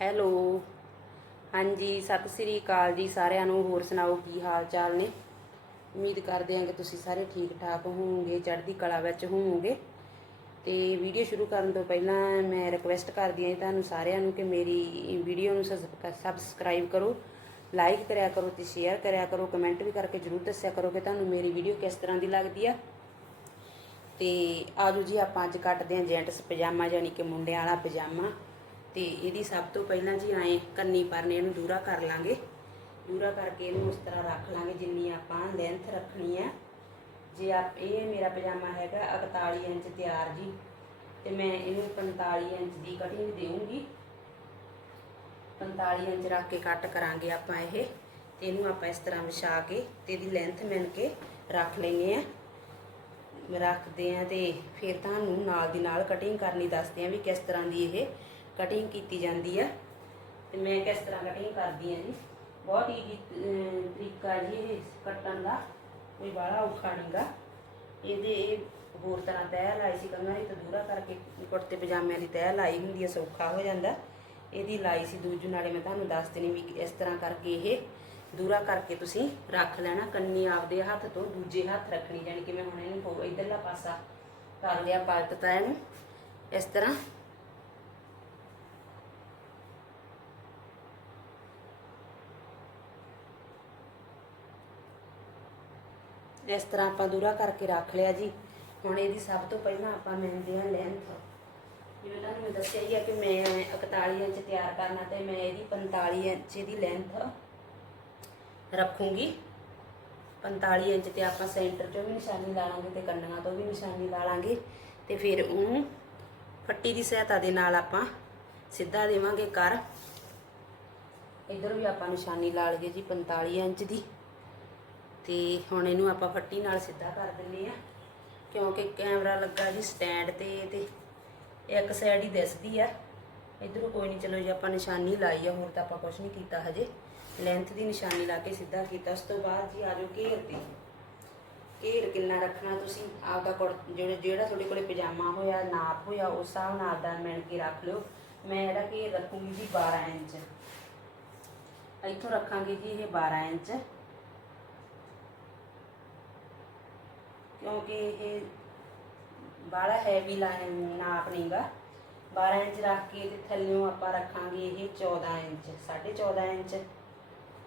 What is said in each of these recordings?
Hello. ਹਾਂਜੀ, ਸਤਿ ਸ੍ਰੀ ਅਕਾਲ ਜੀ ਸਾਰਿਆਂ ਨੂੰ। ਹੋਰ ਸੁਣਾਓ, ਕੀ ਹਾਲ ਚਾਲ ਨੇ? ਉਮੀਦ ਕਰਦੇ ਹਾਂ ਕਿ ਤੁਸੀਂ ਸਾਰੇ ਠੀਕ ਠਾਕ ਹੋਵੋਗੇ, ਚੜ੍ਹਦੀ ਕਲਾ ਵਿੱਚ ਹੋਵੋਗੇ। ਤੇ ਵੀਡੀਓ ਸ਼ੁਰੂ ਕਰਨ ਤੋਂ ਪਹਿਲਾਂ ਮੈਂ ਰਿਕਵੈਸਟ ਕਰਦੀ ਹਾਂ ਜੀ ਤੁਹਾਨੂੰ ਸਾਰਿਆਂ ਨੂੰ ਕਿ ਮੇਰੀ ਵੀਡੀਓ ਨੂੰ ਸਬਸਕ੍ਰਾਈਬ ਕਰੋ ਲਾਈਕ ਕਰਿਆ ਕਰੋ ਤੇ ਸ਼ੇਅਰ ਕਰਿਆ ਕਰੋ ਕਮੈਂਟ ਵੀ ਕਰਕੇ ਜਰੂਰ ਦੱਸਿਆ ਕਰੋ ਕਿ ਤੁਹਾਨੂੰ ਮੇਰੀ ਵੀਡੀਓ ਕਿਸ ਤਰ੍ਹਾਂ ਦੀ ਲੱਗਦੀ ਆ। ਤੇ ਆਜੋ ਜੀ ਆਪਾਂ ਅੱਜ ਕੱਟਦੇ ਹਾਂ ਜੈਂਟਸ ਪਜਾਮਾ, ਯਾਨੀ ਕਿ ਮੁੰਡਿਆਂ ਵਾਲਾ ਪਜਾਮਾ। ਤੇ ਇਹਦੀ ਸਭ ਤੋਂ ਪਹਿਲਾਂ ਜੀ ਐਂ ਕੰਨੀ ਪਰਨੇ ਇਹਨੂੰ ਦੂਰਾ ਕਰ ਲਾਂਗੇ। ਦੂਰਾ ਕਰਕੇ ਇਹਨੂੰ ਉਸ ਤਰ੍ਹਾਂ ਰੱਖ ਲਾਂਗੇ ਜਿੰਨੀ ਆਪਾਂ ਲੈਂਥ ਰੱਖਣੀ ਆ ਜੇ ਆਪ, ਇਹ ਮੇਰਾ ਪਜਾਮਾ ਹੈਗਾ 41 ਇੰਚ ਤਿਆਰ ਜੀ। ਤੇ ਮੈਂ ਇਹਨੂੰ 45 ਇੰਚ ਦੀ ਕਟਿੰਗ ਦੇਵਾਂਗੀ 45 ਇੰਚ ਰੱਖ ਕੇ ਕੱਟ ਕਰਾਂਗੇ ਆਪਾਂ ਇਹ। ਤੇ ਇਹਨੂੰ ਆਪਾਂ ਇਸ ਤਰ੍ਹਾਂ ਵਿਛਾ ਕੇ ਤੇ ਇਹਦੀ ਲੈਂਥ ਮਿਣ ਕੇ ਰੱਖ ਲੈਨੇ ਆ ਰੱਖਦੇ ਆ ਤੇ ਫਿਰ ਤੁਹਾਨੂੰ ਨਾਲ ਦੀ ਨਾਲ ਕਟਿੰਗ ਕਰਨੀ ਦੱਸਦੇ ਆ ਵੀ ਕਿਸ ਤਰ੍ਹਾਂ ਦੀ ਇਹ ਕਟਿੰਗ ਕੀਤੀ ਜਾਂਦੀ ਆ। ਤੇ ਮੈਂ ਕਿਸ ਤਰ੍ਹਾਂ ਕਟਿੰਗ ਕਰਦੀ ਆ ਜੀ। ਬਹੁਤ ਈਜ਼ੀ ਤਰੀਕਾ ਜੀ ਇਹ ਕੱਟਣ ਦਾ। ਕੋਈ ਬਾਹਲਾ ਔਖਾ ਨਹੀਂਗਾ ਇਹਦੇ ਇਹ ਹੋਰ ਤਰ੍ਹਾਂ ਤੈਅ ਲਾਈ ਸੀ ਕੰਨਾਂ ਦੀ ਤਾਂ ਦੂਰਾ ਕਰਕੇ ਕੁੜਤੇ ਪਜਾਮਿਆਂ ਦੀ ਤੈਅ ਲਾਈ ਹੁੰਦੀ ਹੈ ਸੌਖਾ ਹੋ ਜਾਂਦਾ। ਇਹਦੀ ਲਾਈ ਸੀ ਦੂਜੂ, ਨਾਲੇ ਮੈਂ ਤੁਹਾਨੂੰ ਦੱਸ ਦੇਣੀ ਵੀ ਇਸ ਤਰ੍ਹਾਂ ਕਰਕੇ ਇਹ ਦੂਰਾ ਕਰਕੇ ਤੁਸੀਂ ਰੱਖ ਲੈਣਾ। ਕੰਨੀ ਆਪਦੇ ਹੱਥ ਤੋਂ ਦੂਜੇ ਹੱਥ ਰੱਖਣੀ ਜਾਨੀ ਕਿ ਮੈਂ ਹੁਣ ਇਹਨੂੰ ਹੋ ਇਧਰਲਾ ਪਾਸਾ ਕਰ ਲਿਆ, ਪਲਟਤਾ ਇਹਨੂੰ। ਇਸ ਤਰ੍ਹਾਂ ਇਸ ਤਰ੍ਹਾਂ ਆਪਾਂ ਦੂਰਾ ਕਰਕੇ ਰੱਖ ਲਿਆ ਜੀ। ਹੁਣ ਇਹਦੀ ਸਭ ਤੋਂ ਪਹਿਲਾਂ ਆਪਾਂ ਲੈਂਦੇ ਹਾਂ ਲੈਂਥ ਜਿਵੇਂ ਤੁਹਾਨੂੰ ਮੈਂ ਦੱਸਿਆ ਹੀ ਆ ਕਿ ਮੈਂ 41 ਇੰਚ ਤਿਆਰ ਕਰਨਾ ਤੇ ਮੈਂ ਇਹਦੀ 45 ਇੰਚ ਦੀ ਲੈਂਥ ਰੱਖੂੰਗੀ। 45 ਇੰਚ ਤੇ ਆਪਾਂ ਸੈਂਟਰ ਚੋਂ ਵੀ ਨਿਸ਼ਾਨੀ ਲਾ ਲਾਂਗੇ ਤੇ ਕੰਨਾਂ ਤੋਂ ਵੀ ਨਿਸ਼ਾਨੀ ਲਾ ਲਾਂਗੇ। ਤੇ ਫਿਰ ਉਹਨੂੰ ਫੱਟੀ ਦੀ ਸਹਾਇਤਾ ਦੇ ਨਾਲ ਆਪਾਂ ਸਿੱਧਾ ਦੇਵਾਂਗੇ ਕਰ ਇਧਰ ਵੀ ਆਪਾਂ ਨਿਸ਼ਾਨੀ ਲਾ ਲਈਏ ਜੀ 45 ਇੰਚ ਦੀ। ਤੇ ਹੁਣ ਇਹਨੂੰ ਆਪਾਂ ਫੱਟੀ ਨਾਲ ਸਿੱਧਾ ਕਰ ਦਿੰਨੇ ਆ। ਕਿਉਂਕਿ ਕੈਮਰਾ ਲੱਗਾ ਜੀ ਸਟੈਂਡ ਤੇ ਤੇ ਇੱਕ ਸਾਈਡ ਹੀ ਦਿਸਦੀ ਆ। ਇਧਰੋਂ ਕੋਈ ਨਹੀਂ ਚਲੋ ਜੀ ਆਪਾਂ ਨਿਸ਼ਾਨੀ ਲਾਈ ਆ, ਹੋਰ ਤਾਂ ਆਪਾਂ ਕੁਝ ਨਹੀਂ ਕੀਤਾ ਹਜੇ। ਲੈਂਥ ਦੀ ਨਿਸ਼ਾਨੀ ਲਾ ਕੇ ਸਿੱਧਾ ਕੀਤਾ। ਉਸ ਤੋਂ ਬਾਅਦ ਜੀ ਆਜੋ ਘੇਰ ਤੇ। ਘੇਰ ਕਿੰਨਾ ਰੱਖਣਾ ਤੁਸੀਂ? ਆਪਦਾ ਕੁੜ ਜਿਹੜਾ ਜਿਹੜਾ ਤੁਹਾਡੇ ਕੋਲੇ ਪਜਾਮਾ ਹੋਇਆ, ਨਾਪ ਹੋਇਆ, ਉਸ ਹਿਸਾਬ ਨਾਲ ਦਾ ਮਿਣ ਕੇ ਰੱਖ ਲਿਓ। ਮੈਂ ਇਹਦਾ ਘੇਰ ਰੱਖੂੰਗੀ ਜੀ 12 ਇੰਚ। ਇੱਥੋਂ ਰੱਖਾਂਗੇ ਜੀ ਇਹ 12 ਇੰਚ। ਕਿਉਂਕਿ ਇਹ ਬਾਹਲਾ ਹੈਵੀ ਲਾਈਨ ਨਾਪ ਨਹੀਂਗਾ 12 ਇੰਚ ਰੱਖ ਕੇ ਤੇ ਥੱਲਿਓਂ ਆਪਾਂ ਰੱਖਾਂਗੇ ਇਹ 14 ਇੰਚ 14.5 ਇੰਚ।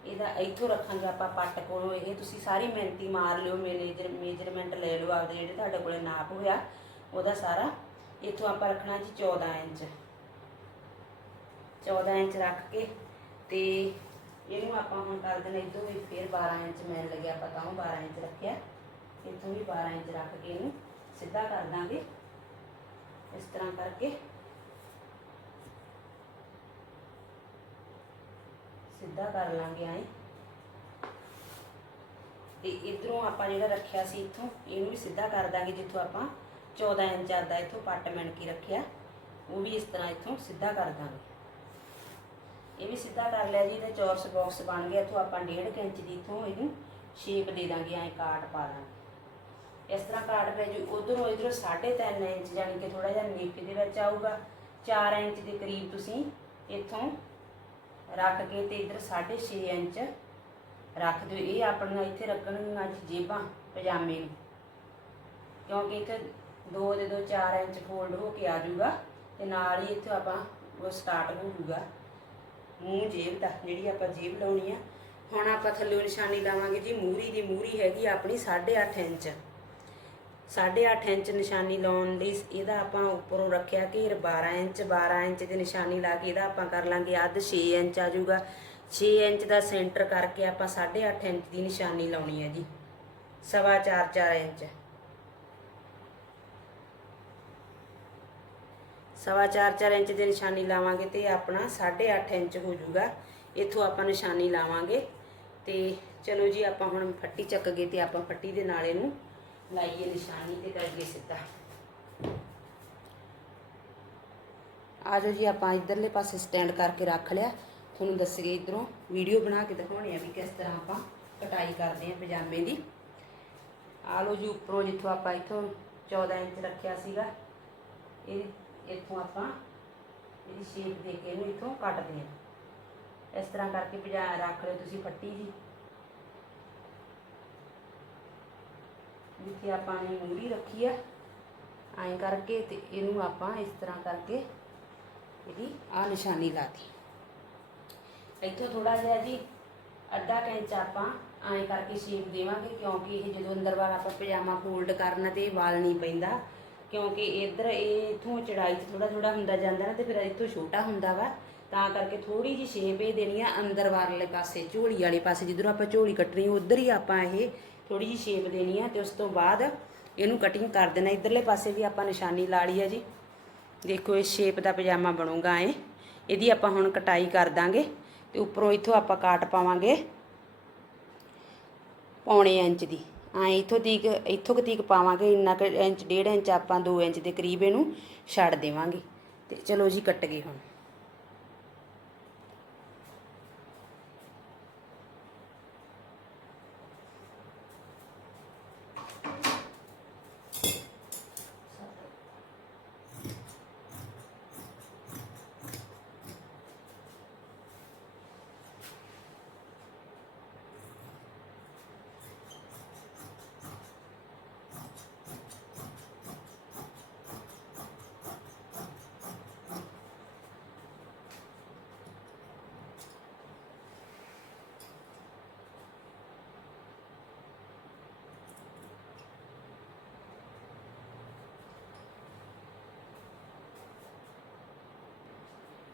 ਇਹਦਾ ਇੱਥੋਂ ਰੱਖਾਂਗੇ ਆਪਾਂ ਪੱਟ ਕੋਲੋਂ। ਇਹ ਤੁਸੀਂ ਸਾਰੀ ਮਿਹਨਤੀ ਮਾਰ ਲਿਓ ਮੇਜਰ ਮੇਜਰਮੈਂਟ ਲੈ ਲਓ, ਆਪਦੇ ਜਿਹੜੇ ਤੁਹਾਡੇ ਕੋਲੇ ਨਾਪ ਹੋਇਆ, ਉਹਦਾ ਸਾਰਾ ਇੱਥੋਂ ਆਪਾਂ ਰੱਖਣਾ ਜੀ 14 ਇੰਚ। 14 ਇੰਚ ਰੱਖ ਕੇ ਤੇ ਇਹਨੂੰ ਆਪਾਂ ਹੁਣ ਕਰ ਦੇਣਾ ਇਦੋਂ ਵੀ ਫਿਰ 12 ਇੰਚ ਮੈਨ ਲੱਗਿਆ ਪਤਾ ਉਹ 12 ਇੰਚ ਰੱਖਿਆ। ਇੱਥੋਂ ਵੀ 12 ਇੰਚ ਰੱਖ ਕੇ ਇਹਨੂੰ ਸਿੱਧਾ ਕਰ ਦਾਂਗੇ। ਇਸ ਤਰ੍ਹਾਂ ਕਰਕੇ ਸਿੱਧਾ ਕਰ ਲਾਂਗੇ ਐ। ਤੇ ਇਧਰੋਂ ਆਪਾਂ ਜਿਹੜਾ ਰੱਖਿਆ ਸੀ ਇੱਥੋਂ, ਇਹਨੂੰ ਵੀ ਸਿੱਧਾ ਕਰ ਦਾਂਗੇ ਜਿੱਥੋਂ ਆਪਾਂ 14 ਇੰਚ ਆਦਾ ਇੱਥੋਂ ਪੱਟ ਮਿਣ ਕੇ ਰੱਖਿਆ, ਉਹ ਵੀ ਇਸ ਤਰ੍ਹਾਂ ਇੱਥੋਂ ਸਿੱਧਾ ਕਰ ਦਾਂਗੇ। ਇਹ ਵੀ ਸਿੱਧਾ ਕਰ ਲਿਆ ਜੀ ਤੇ ਚੌਰਸ ਬਾਕਸ ਬਣ ਗਿਆ ਇੱਥੋਂ ਆਪਾਂ 1.5 ਇੰਚ ਦੀ ਇੱਥੋਂ ਇਹਨੂੰ ਸ਼ੇਪ ਦੇ ਦਾਂਗੇ, ਐ ਕਾਟ ਪਾ ਦਾਂਗੇ। ਇਸ ਤਰ੍ਹਾਂ ਕਾਟ ਪੈ ਜੂ, ਉਧਰੋਂ ਇਧਰੋਂ 3.5 ਇੰਚ ਜਾਨੀ ਕਿ ਥੋੜਾ ਜਿਹਾ ਨੀਪੀ ਦੇ ਵਿੱਚ ਆਊਗਾ। 4 ਇੰਚ ਦੇ ਕਰੀਬ ਤੁਸੀਂ ਇੱਥੋਂ ਰੱਖ ਕੇ ਤੇ ਇਧਰ 6.5 ਇੰਚ ਰੱਖ ਦਿਓ। ਇਹ ਆਪਣੀਆਂ ਇੱਥੇ ਰੱਖਣਗੀਆਂ ਜੀ ਜੇਬਾਂ ਪਜਾਮੇ ਨੂੰ। ਕਿਉਂਕਿ ਇੱਥੇ 2 ਦੇ 2 4 ਇੰਚ ਫੋਲਡ ਹੋ ਕੇ ਆ ਜਾਊਗਾ ਤੇ ਨਾਲ ਹੀ ਇੱਥੇ ਆਪਾਂ ਉਹ ਸਟਾਰਟ ਹੋ ਜਾਊਗਾ ਮੂੰਹ ਜੇਬ ਦਾ, ਜਿਹੜੀ ਆਪਾਂ ਜੇਬ ਲਾਉਣੀ ਆ। ਹੁਣ ਆਪਾਂ ਥੱਲੇ ਨਿਸ਼ਾਨੀ ਲਾਵਾਂਗੇ ਜੀ ਮੂਰੀ ਦੀ ਮੂਰੀ ਹੈਗੀ ਆਪਣੀ 8.5 ਇੰਚ। 8.5 ਇੰਚ ਨਿਸ਼ਾਨੀ ਲਾਉਣ ਲਈ ਇਹਦਾ ਆਪਾਂ ਉੱਪਰੋਂ ਰੱਖਿਆ ਘੇਰ 12 ਇੰਚ 12 ਇੰਚ ਦੀ ਨਿਸ਼ਾਨੀ ਲਾ ਕੇ ਇਹਦਾ ਆਪਾਂ ਕਰ ਲਾਂਗੇ ਅੱਧ 6 ਇੰਚ ਆ ਜਾਊਗਾ। 6 ਇੰਚ ਦਾ ਸੈਂਟਰ ਕਰਕੇ ਆਪਾਂ 8.5 ਇੰਚ ਦੀ ਨਿਸ਼ਾਨੀ ਲਾਉਣੀ ਹੈ ਜੀ। ਸਵਾ 4 4 ਇੰਚ। ਸਵਾ 4 4 ਇੰਚ ਦੀ ਨਿਸ਼ਾਨੀ ਲਾਵਾਂਗੇ ਤੇ ਆਪਣਾ 8.5 ਇੰਚ ਹੋ ਜਾਊਗਾ। ਇੱਥੋਂ ਆਪਾਂ ਨਿਸ਼ਾਨੀ ਲਾਵਾਂਗੇ ਤੇ ਚਲੋ ਜੀ ਆਪਾਂ ਹੁਣ ਫੱਟੀ ਚੱਕ ਗਏ ਤੇ ਆਪਾਂ ਫੱਟੀ ਦੇ ਨਾਲ ਇਹਨੂੰ ਲਾਈਏ ਨਿਸ਼ਾਨੀ ਤੇ ਕਰੀਏ ਸਿੱਧਾ। ਆ ਜਾਓ ਜੀ, ਆਪਾਂ ਇਧਰਲੇ ਪਾਸੇ ਸਟੈਂਡ ਕਰਕੇ ਰੱਖ ਲਿਆ। ਤੁਹਾਨੂੰ ਦੱਸਗੇ ਇਧਰੋਂ ਵੀਡੀਓ ਬਣਾ ਕੇ ਦਿਖਾਉਣੀ ਆ ਵੀ ਕਿਸ ਤਰ੍ਹਾਂ ਆਪਾਂ ਕਟਾਈ ਕਰਦੇ ਆ ਪਜਾਮੇ ਦੀ। ਆ ਲਓ ਜੀ, ਉੱਪਰੋਂ ਜਿੱਥੋਂ ਆਪਾਂ ਇੱਥੋਂ 14 ਇੰਚ ਰੱਖਿਆ ਸੀਗਾ, ਇਹ ਇੱਥੋਂ ਆਪਾਂ ਇਹਦੀ ਸ਼ੇਪ ਦੇ ਕੇ ਇਹਨੂੰ ਇੱਥੋਂ ਕੱਟਦੇ ਆ। ਇਸ ਤਰ੍ਹਾਂ ਕਰਕੇ ਪਜਾ ਰੱਖ ਲਿਓ ਤੁਸੀਂ ਫੱਟੀ ਜੀ। ਜਿੱਥੇ ਆਪਾਂ ਨੇ ਮੂਰੀ ਰੱਖੀ ਆ, ਐਂ ਕਰਕੇ ਤੇ ਇਹਨੂੰ ਆਪਾਂ ਇਸ ਤਰ੍ਹਾਂ ਕਰਕੇ ਇਹਦੀ ਆ ਨਿਸ਼ਾਨੀ ਲਾਤੀ। ਇੱਥੋਂ ਥੋੜਾ ਜਿਹਾ ਜੀ ਅੱਧਾ ਕੈਂਚ ਆਪਾਂ ਐਂ ਕਰਕੇ ਸ਼ੇਪ ਦੇਵਾਂਗੇ, ਕਿਉਂਕਿ ਇਹ ਜਦੋਂ ਅੰਦਰ ਵਾਰ ਆਪਾਂ ਪਜਾਮਾ ਫੋਲਡ ਕਰਨਾ ਤੇ ਇਹ ਵਾਲ ਨਹੀਂ ਪੈਂਦਾ, ਕਿਉਂਕਿ ਇੱਧਰ ਇਹ ਇਥੋਂ ਚੜਾਈ ਤੇ ਥੋੜਾ ਥੋੜਾ ਹੁੰਦਾ ਜਾਂਦਾ ਨਾ ਤੇ ਫਿਰ ਇੱਥੋਂ ਛੋਟਾ ਹੁੰਦਾ ਵਾ, ਤਾਂ ਕਰਕੇ ਥੋੜੀ ਜਿਹੀ ਸ਼ੇਪ ਇਹ ਦੇਣੀ ਆ ਅੰਦਰ ਵਾਲੇ ਪਾਸੇ, ਝੋਲੀ ਵਾਲੇ ਪਾਸੇ, ਜਿੱਧਰੋਂ ਆਪਾਂ ਝੋਲੀ ਕੱਟਣੀ, ਉਧਰ ਹੀ ਆਪਾਂ ਇਹ ਥੋੜੀ ਜਿਹੀ ਸ਼ੇਪ ਦੇਣੀ ਹੈ ਤੇ ਉਸ ਤੋਂ ਬਾਅਦ ਇਹਨੂੰ ਕਟਿੰਗ ਕਰ ਦੇਣਾ। ਇਧਰਲੇ ਪਾਸੇ ਵੀ ਆਪਾਂ ਨਿਸ਼ਾਨੀ ਲਾ ਲਈ ਆ ਜੀ। ਦੇਖੋ ਇਸ ਸ਼ੇਪ ਦਾ ਪਜਾਮਾ ਬਣੂਗਾ ਐ। ਇਹਦੀ ਆਪਾਂ ਹੁਣ ਕਟਾਈ ਕਰ ਦਾਂਗੇ ਤੇ ਉੱਪਰੋਂ ਇੱਥੋਂ ਆਪਾਂ ਕਾਟ ਪਾਵਾਂਗੇ ਪੌਣੇ ਇੰਚ ਦੀ। ਐ ਇੱਥੋਂ ਤੀਕ, ਇੱਥੋਂ ਕੁ ਤੀਕ ਪਾਵਾਂਗੇ, ਇੰਨਾ ਕੁ ਇੰਚ, ਡੇਢ ਇੰਚ ਆਪਾਂ 2 ਇੰਚ ਦੇ ਕਰੀਬ ਇਹਨੂੰ ਛੱਡ ਦੇਵਾਂਗੇ। ਤੇ ਚਲੋ ਜੀ, ਕੱਟ ਗਏ ਹੁਣ।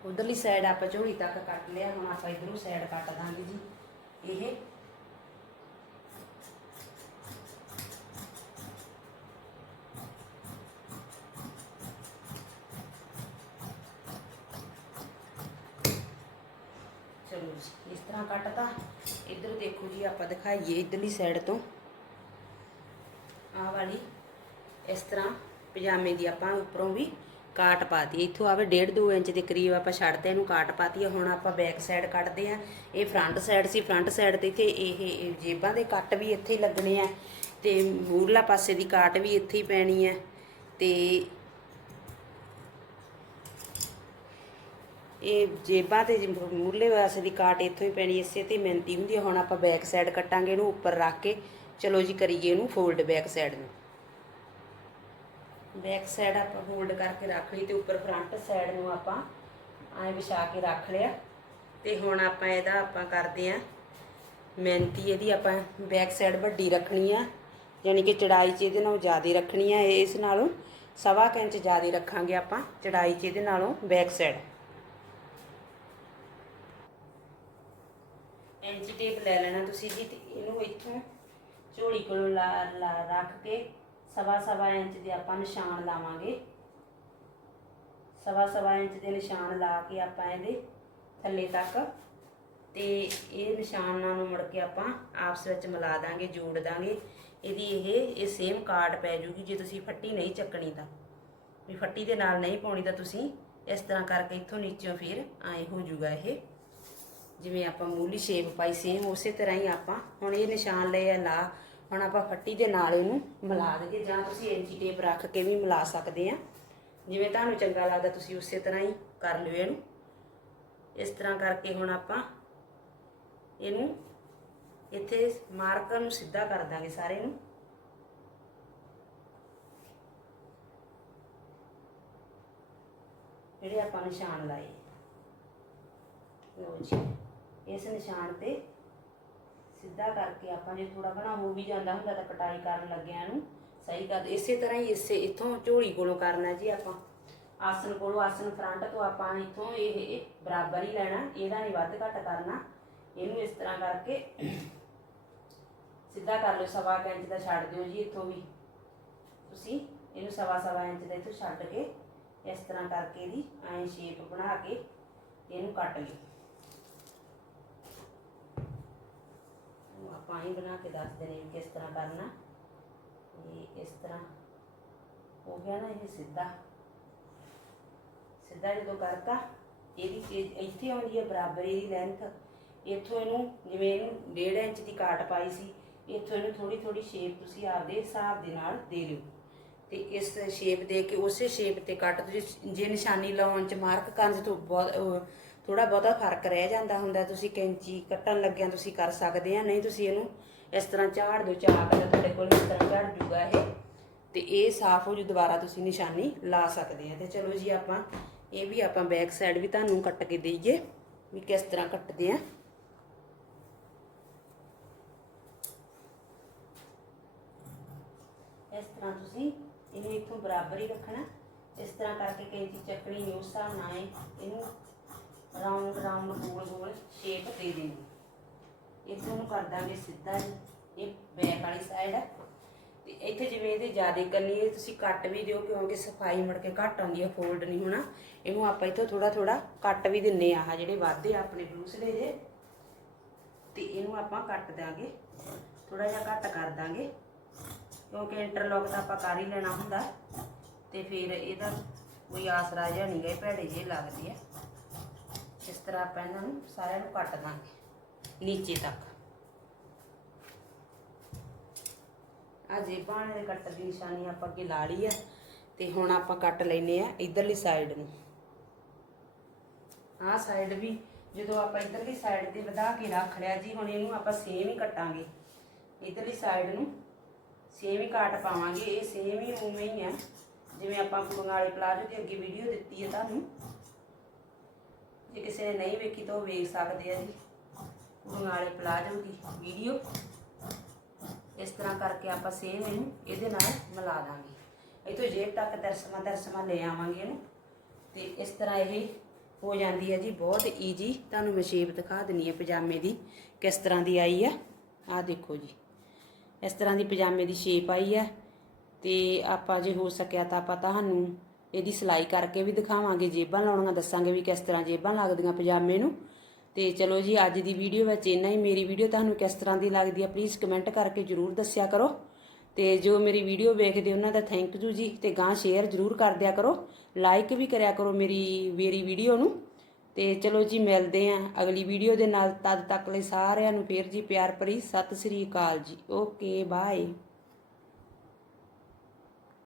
ਉਧਰਲੀ ਸਾਈਡ ਆਪਾਂ ਝੋਲੀ ਤੱਕ ਕੱਟ ਲਿਆ, ਹੁਣ ਆਪਾਂ ਇਧਰੋਂ ਸਾਈਡ ਕੱਟ ਦਾਂਗੇ ਜੀ। ਇਹ ਚਲੋ ਜੀ, ਇਸ ਤਰ੍ਹਾਂ ਕੱਟਤਾ। ਇਧਰ ਦੇਖੋ ਜੀ, ਆਪਾਂ ਦਿਖਾਈਏ ਇਧਰਲੀ ਸਾਈਡ ਤੋਂ। ਆਹ ਵਾਲੀ, ਇਸ ਤਰ੍ਹਾਂ ਪਜਾਮੇ ਦੀ ਆਪਾਂ ਉੱਪਰੋਂ ਵੀ ਕਾਟ ਪਾਤੀ। ਇੱਥੋਂ ਆਵੇ 1.5 2 ਇੰਚ ਦੇ ਕਰੀਬ ਆਪਾਂ ਛੱਡਦੇ ਇਹਨੂੰ ਕਾਟ ਪਾਤੀ ਆ। ਹੁਣ ਆਪਾਂ ਬੈਕ ਸਾਈਡ ਕੱਢਦੇ ਆ। ਇਹ ਫਰੰਟ ਸਾਈਡ ਸੀ। ਫਰੰਟ ਸਾਈਡ ਤੇ ਇੱਥੇ ਇਹ ਜੇਬਾਂ ਦੇ ਕੱਟ ਵੀ ਇੱਥੇ ਹੀ ਲੱਗਣੇ ਆ ਤੇ ਮੂਰਲਾ ਪਾਸੇ ਦੀ ਕਾਟ ਵੀ ਇੱਥੇ ਹੀ ਪੈਣੀ ਆ। ਤੇ ਇਹ ਜੇਬਾਂ ਤੇ ਮੂਰਲੇ ਪਾਸੇ ਦੀ ਕਾਟ ਇੱਥੋਂ ਹੀ ਪੈਣੀ ਇਸੇ ਤੇ ਮਿਹਨਤੀ ਹੁੰਦੀ ਆ। ਹੁਣ ਆਪਾਂ ਬੈਕ ਸਾਈਡ ਕੱਟਾਂਗੇ ਇਹਨੂੰ ਉੱਪਰ ਰੱਖ ਕੇ। ਚਲੋ ਜੀ, ਕਰੀਏ ਇਹਨੂੰ ਫੋਲਡ ਬੈਕ ਸਾਈਡ ਨੂੰ। ਬੈਕ ਸਾਈਡ ਆਪਾਂ ਹੋਲਡ ਕਰਕੇ ਰੱਖ ਲਈ ਤੇ ਉੱਪਰ ਫਰੰਟ ਸਾਈਡ ਨੂੰ ਆਪਾਂ ਐਂ ਵਿਛਾ ਕੇ ਰੱਖ ਲਿਆ। ਤੇ ਹੁਣ ਆਪਾਂ ਇਹਦਾ ਆਪਾਂ ਕਰਦੇ ਆਂ ਮਿਹਨਤੀ, ਇਹਦੀ ਆਪਾਂ ਬੈਕ ਸਾਈਡ ਵੱਡੀ ਰੱਖਣੀ ਆ ਯਾਨੀ ਕਿ ਚੜਾਈ 'ਚ ਇਹਦੇ ਨਾਲੋਂ ਜ਼ਿਆਦਾ ਰੱਖਣੀ ਆ। ਇਸ ਨਾਲੋਂ ਸਵਾ ਕੁ ਇੰਚ ਜ਼ਿਆਦਾ ਰੱਖਾਂਗੇ ਆਪਾਂ ਚੜਾਈ 'ਚ ਇਹਦੇ ਨਾਲੋਂ ਬੈਕ ਸਾਈਡ। ਇੰਚ ਟੇਪ ਲੈ ਲੈਣਾ ਤੁਸੀਂ ਜੀ ਤੇ ਇਹਨੂੰ ਇੱਥੋਂ ਝੋਲੀ ਕੋਲੋਂ ਲਾ ਲਾ, ਰੱਖ ਕੇ ਸਵਾ ਸਵਾ ਇੰਚ ਦੇ ਆਪਾਂ ਨਿਸ਼ਾਨ ਲਾਵਾਂਗੇ। ਸਵਾ ਸਵਾ ਇੰਚ ਦੇ ਨਿਸ਼ਾਨ ਲਾ ਕੇ ਆਪਾਂ ਇਹਦੇ ਥੱਲੇ ਤੱਕ ਤੇ ਇਹ ਨਿਸ਼ਾਨਾਂ ਨੂੰ ਮੁੜ ਕੇ ਆਪਾਂ ਆਪਸ ਵਿੱਚ ਮਿਲਾ ਦਾਂਗੇ, ਜੋੜ ਦਾਂਗੇ। ਇਹਦੀ ਇਹ ਇਹ ਸੇਮ ਕਾਰਡ ਪੈ ਜੂਗੀ, ਜੇ ਤੁਸੀਂ ਫੱਟੀ ਨਹੀਂ ਚੱਕਣੀ ਤਾਂ। ਵੀ ਫੱਟੀ ਦੇ ਨਾਲ ਨਹੀਂ ਪਾਉਣੀ ਤਾਂ ਤੁਸੀਂ ਇਸ ਤਰ੍ਹਾਂ ਕਰਕੇ ਇੱਥੋਂ ਨੀਚੋਂ ਫਿਰ ਐਂ ਹੋ ਜੂਗਾ ਇਹ। ਜਿਵੇਂ ਆਪਾਂ ਮੂਲੀ ਸ਼ੇਪ ਪਾਈ ਸੇਮ ਉਸੇ ਤਰ੍ਹਾਂ ਹੀ ਆਪਾਂ ਹੁਣ ਇਹ ਨਿਸ਼ਾਨ ਲਏ ਆ, ਲਾ ਹੁਣ ਆਪਾਂ ਫੱਟੀ ਦੇ ਨਾਲ ਇਹਨੂੰ ਮਿਲਾ ਦਈਏ, ਜਾਂ ਤੁਸੀਂ ਇੰਚੀ ਟੇਪ ਰੱਖ ਕੇ ਵੀ ਮਿਲਾ ਸਕਦੇ ਆ। ਜਿਵੇਂ ਤੁਹਾਨੂੰ ਚੰਗਾ ਲੱਗਦਾ, ਤੁਸੀਂ ਉਸੇ ਤਰ੍ਹਾਂ ਹੀ ਕਰ ਲਿਓ ਇਹਨੂੰ। ਇਸ ਤਰ੍ਹਾਂ ਕਰਕੇ ਹੁਣ ਆਪਾਂ ਇਹਨੂੰ ਇੱਥੇ ਮਾਰਕਰ ਨੂੰ ਸਿੱਧਾ ਕਰ ਦਾਂਗੇ ਸਾਰੇ ਨੂੰ। ਜਿਹੜੇ ਆਪਾਂ ਨਿਸ਼ਾਨ ਲਾਏ। ਲਓ ਜੀ, ਇਸ ਨਿਸ਼ਾਨ ਤੇ ਸਿੱਧਾ ਕਰਕੇ ਆਪਾਂ ਜੇ ਥੋੜਾ ਘਣਾ ਹੋ ਵੀ ਜਾਂਦਾ ਹੁੰਦਾ ਤਾਂ ਕਟਾਈ ਕਰਨ ਲੱਗਿਆਂ ਨੂੰ ਸਹੀ ਕਰ ਇਸੇ ਤਰ੍ਹਾਂ ਹੀ ਇਸੇ ਇੱਥੋਂ ਝੋਲੀ ਕੋਲੋਂ ਕਰਨਾ ਜੀ ਆਪਾਂ। ਆਸਨ ਕੋਲੋਂ ਆਸਨ ਫਰੰਟ ਤੋਂ ਆਪਾਂ ਇੱਥੋਂ ਇਹ ਬਰਾਬਰ ਹੀ ਲੈਣਾ, ਇਹਦਾ ਨਹੀਂ ਵੱਧ ਘੱਟ ਕਰਨਾ। ਇਹਨੂੰ ਇਸ ਤਰ੍ਹਾਂ ਕਰਕੇ ਸਿੱਧਾ ਕਰ ਲਓ, ਸਵਾ ਇੰਚ ਦਾ ਛੱਡ ਦਿਓ ਜੀ ਇਥੋਂ ਵੀ। ਤੁਸੀਂ ਇਹਨੂੰ ਸਵਾ ਸਵਾ ਇੰਚ ਦਾ ਇੱਥੋਂ ਛੱਡ ਕੇ ਇਸ ਤਰ੍ਹਾਂ ਕਰਕੇ ਇਹਦੀ ਐਂ ਸ਼ੇਪ ਬਣਾ ਕੇ ਇਹਨੂੰ ਕੱਟ ਲਓ ਉਹ ਆਪਾਂ ਹੀ ਬਣਾ ਕੇ ਦੱਸਦੇ ਨੇ ਕਿਸ ਤਰ੍ਹਾਂ ਕਰਨਾ। ਇਹ ਇਸ ਤਰ੍ਹਾਂ ਹੋ ਗਿਆ ਨਾ ਇਹ ਸਿੱਧਾ। ਸਿੱਧਾ ਜਦੋਂ ਕਰਤਾ, ਇਹਦੀ ਚੀਜ਼ ਇੱਥੇ ਆਉਂਦੀ ਹੈ ਬਰਾਬਰ ਇਹਦੀ ਲੈਂਥ ਇੱਥੋਂ ਇਹਨੂੰ ਜਿਵੇਂ ਇਹਨੂੰ 1.5 ਇੰਚ ਦੀ ਕਾਟ ਪਾਈ ਸੀ, ਇੱਥੋਂ ਇਹਨੂੰ ਥੋੜੀ ਥੋੜੀ ਸ਼ੇਪ ਤੁਸੀਂ ਆਪਦੇ ਹਿਸਾਬ ਦੇ ਨਾਲ ਦੇ ਲਿਓ। ਤੇ ਇਸ ਸ਼ੇਪ ਦੇ ਕੇ, ਉਸੇ ਸ਼ੇਪ ਤੇ ਕੱਟ ਤੁਸੀਂ ਜੇ- ਨਿਸ਼ਾਨੀ ਲਾਉਣ ਚ ਮਾਰਕ ਕਰਨ ਚ ਤੋਂ ਬਹੁਤ ਥੋੜਾ ਬਹੁਤਾ ਫ਼ਰਕ ਰਹਿ ਜਾਂਦਾ ਹੁੰਦਾ, ਤੁਸੀਂ ਕੈਂਚੀ ਕੱਟਣ ਲੱਗਿਆਂ ਤੁਸੀਂ ਕਰ ਸਕਦੇ ਆ, ਨਹੀਂ ਤੁਸੀਂ ਇਹਨੂੰ ਇਸ ਤਰ੍ਹਾਂ ਝਾੜ ਦਿਓ ਚਾਕ ਦਾ ਤੁਹਾਡੇ ਕੋਲ ਇਸ ਤਰ੍ਹਾਂ ਝੜ ਜੂਗਾ ਇਹ। ਤੇ ਇਹ ਸਾਫ਼ ਹੋ ਜੂ, ਦੁਬਾਰਾ ਤੁਸੀਂ ਨਿਸ਼ਾਨੀ ਲਾ ਸਕਦੇ ਆ। ਤੇ ਚਲੋ ਜੀ ਆਪਾਂ, ਇਹ ਵੀ ਆਪਾਂ ਬੈਕ ਸਾਈਡ ਵੀ ਤੁਹਾਨੂੰ ਕੱਟ ਕੇ ਦੇਈਏ, ਵੀ ਕਿਸ ਤਰ੍ਹਾਂ ਕੱਟਦੇ ਆ। ਇਸ ਤਰ੍ਹਾਂ ਤੁਸੀਂ ਇਹਨੂੰ ਇੱਥੋਂ ਬਰਾਬਰ ਹੀ ਰੱਖਣਾ। ਇਸ ਤਰ੍ਹਾਂ ਕਰਕੇ ਕੈਂਚੀ ਚੱਕਣੀ ਉਸ ਹਿਸਾਬ ਨਾਲ ਇਹਨੂੰ ਰਾਉਂਡ ਰਾਉਂਡ ਗੋਲ ਗੋਲ ਸ਼ੇਪ ਦੇ ਦੇਣੀ। ਇੱਥੋਂ ਨੂੰ ਕਰ ਦਾਂਗੇ ਸਿੱਧਾ ਜੀ ਇਹ ਬੈਕ ਵਾਲੀ ਸਾਈਡ ਹੈ ਤੇ ਇੱਥੇ ਜਿਵੇਂ ਇਹਦੇ ਜ਼ਿਆਦਾ ਕਰਨੀ ਹੈ ਤੁਸੀਂ ਕੱਟ ਵੀ ਦਿਓ ਕਿਉਂਕਿ ਸਫ਼ਾਈ ਮੁੜ ਕੇ ਘੱਟ ਆਉਂਦੀ ਹੈ ਫੋਲਡ ਨਹੀਂ ਹੋਣਾ। ਇਹਨੂੰ ਆਪਾਂ ਇੱਥੋਂ ਥੋੜਾ ਥੋੜਾ ਕੱਟ ਵੀ ਦਿੰਨੇ ਆ, ਆਹ ਜਿਹੜੇ ਵਾਧੇ ਆ ਆਪਣੇ ਬਲੂਸਲੇ ਜੇ। ਤੇ ਇਹਨੂੰ ਆਪਾਂ ਕੱਟ ਦਾਂਗੇ। ਥੋੜਾ ਜਿਹਾ ਘੱਟ ਕਰ ਦਾਂਗੇ। ਕਿਉਂਕਿ ਇੰਟਰਲੌਕ ਤਾਂ ਆਪਾਂ ਕਰ ਹੀ ਲੈਣਾ ਹੁੰਦਾ। ਤੇ ਫਿਰ ਇਹਦਾ ਕੋਈ ਆਸਰਾ ਜਿਹਾ ਨਹੀਂ ਗਏ ਭੈੜੇ ਜਿਹੇ ਲੱਗਦੇ ਆ। ਇਸ ਤਰ੍ਹਾਂ ਆਪਾਂ ਇਹਨਾਂ ਨੂੰ ਸਾਰਿਆਂ ਨੂੰ ਕੱਟ ਦਾਂਗੇ, ਨੀਚੇ ਤੱਕ। ਆ ਜੇਬਾਂ ਦੇ ਕੱਟ ਦੀ ਨਿਸ਼ਾਨੀ ਆਪਾਂ ਅੱਗੇ ਲਾ ਲਈ ਆ, ਤੇ ਹੁਣ ਆਪਾਂ ਕੱਟ ਲੈਨੇ ਆ ਇਧਰਲੀ ਸਾਈਡ ਨੂੰ। ਆਹ ਸਾਈਡ ਵੀ ਜਦੋਂ ਆਪਾਂ ਇਧਰਲੀ ਸਾਈਡ ਤੇ ਵਧਾ ਕੇ ਰੱਖ ਲਿਆ ਜੀ, ਹੁਣ ਇਹਨੂੰ ਆਪਾਂ ਸੇਮ ਹੀ ਕੱਟਾਂਗੇ। ਇਧਰਲੀ ਸਾਈਡ ਨੂੰ ਸੇਮ ਹੀ ਕਾਟ ਪਾਵਾਂਗੇ, ਇਹ ਸੇਮ ਹੀ ਉਵੇਂ ਹੀ ਆ। ਜਿਵੇਂ ਆਪਾਂ ਬੰਗਾਲੀ ਪਲਾਜੋ ਦੀ ਅੱਗੇ ਵੀਡੀਓ ਦਿੱਤੀ ਹੈ ਤੁਹਾਨੂੰ ਜੇ ਕਿਸੇ ਨੇ ਨਹੀਂ ਵੇਖੀ ਤਾਂ ਉਹ ਵੇਖ ਸਕਦੇ ਆ ਜੀ। ਬੰਗਾਲੀ ਪਲਾਜੋ ਦੀ ਵੀਡੀਓ ਇਸ ਤਰ੍ਹਾਂ ਕਰਕੇ ਆਪਾਂ ਸੇਮ ਇਹਨੂੰ ਇਹਦੇ ਨਾਲ ਮਿਲਾ ਦਾਂਗੇ। ਇਥੋਂ ਜੇਬ ਤੱਕ ਦਰਸਮਾ ਦਰਸਮਾ ਲੈ ਆਵਾਂਗੇ ਇਹਨੂੰ। ਤੇ ਇਸ ਤਰ੍ਹਾਂ ਇਹ ਹੋ ਜਾਂਦੀ ਹੈ ਜੀ ਬਹੁਤ ਈਜੀ ਤੁਹਾਨੂੰ ਮੈਂ ਸ਼ੇਪ ਦਿਖਾ ਦਿੰਨੀ ਹੈ ਪਜਾਮੇ ਦੀ ਕਿਸ ਤਰ੍ਹਾਂ ਦੀ ਆਈ ਆ। ਆਹ ਦੇਖੋ ਜੀ। ਇਸ ਤਰ੍ਹਾਂ ਦੀ ਪਜਾਮੇ ਦੀ ਸ਼ੇਪ ਆਈ ਆ। ਤੇ ਆਪਾਂ ਜੇ ਹੋ ਸਕਿਆ ਤਾਂ ਆਪਾਂ ਤੁਹਾਨੂੰ ਇਹਦੀ ਸਿਲਾਈ ਕਰਕੇ ਵੀ ਦਿਖਾਵਾਂਗੇ, ਜੇਬਾਂ ਲਾਉਣੀਆਂ ਦੱਸਾਂਗੇ ਵੀ ਕਿਸ ਤਰ੍ਹਾਂ ਜੇਬਾਂ ਲੱਗਦੀਆਂ ਪਜਾਮੇ ਨੂੰ। ਤੇ ਚਲੋ ਜੀ, ਅੱਜ ਦੀ ਵੀਡੀਓ ਵਿੱਚ ਇੰਨਾ ਹੀ। ਮੇਰੀ ਵੀਡੀਓ ਤੁਹਾਨੂੰ ਕਿਸ ਤਰ੍ਹਾਂ ਦੀ ਲੱਗਦੀ ਹੈ ਪਲੀਜ਼ ਕਮੈਂਟ ਕਰਕੇ ਜਰੂਰ ਦੱਸਿਆ ਕਰੋ। ਤੇ ਜੋ ਮੇਰੀ ਵੀਡੀਓ ਵੇਖਦੇ ਉਹਨਾਂ ਦਾ ਥੈਂਕ ਯੂ ਜੀ। ਤੇ ਗਾਂ ਸ਼ੇਅਰ ਜਰੂਰ ਕਰ ਦਿਆ ਕਰੋ। ਲਾਈਕ ਵੀ ਕਰਿਆ ਕਰੋ ਮੇਰੀ ਮੇਰੀ ਵੀਡੀਓ ਨੂੰ। ਤੇ ਚਲੋ ਜੀ, ਮਿਲਦੇ ਆਂ ਅਗਲੀ ਵੀਡੀਓ ਦੇ ਨਾਲ। ਤਦ ਤੱਕ ਲਈ ਸਾਰਿਆਂ ਨੂੰ ਫੇਰ ਜੀ, ਪਿਆਰ ਭਰੀ। ਸਤਿ ਸ੍ਰੀ ਅਕਾਲ ਜੀ। Okay bye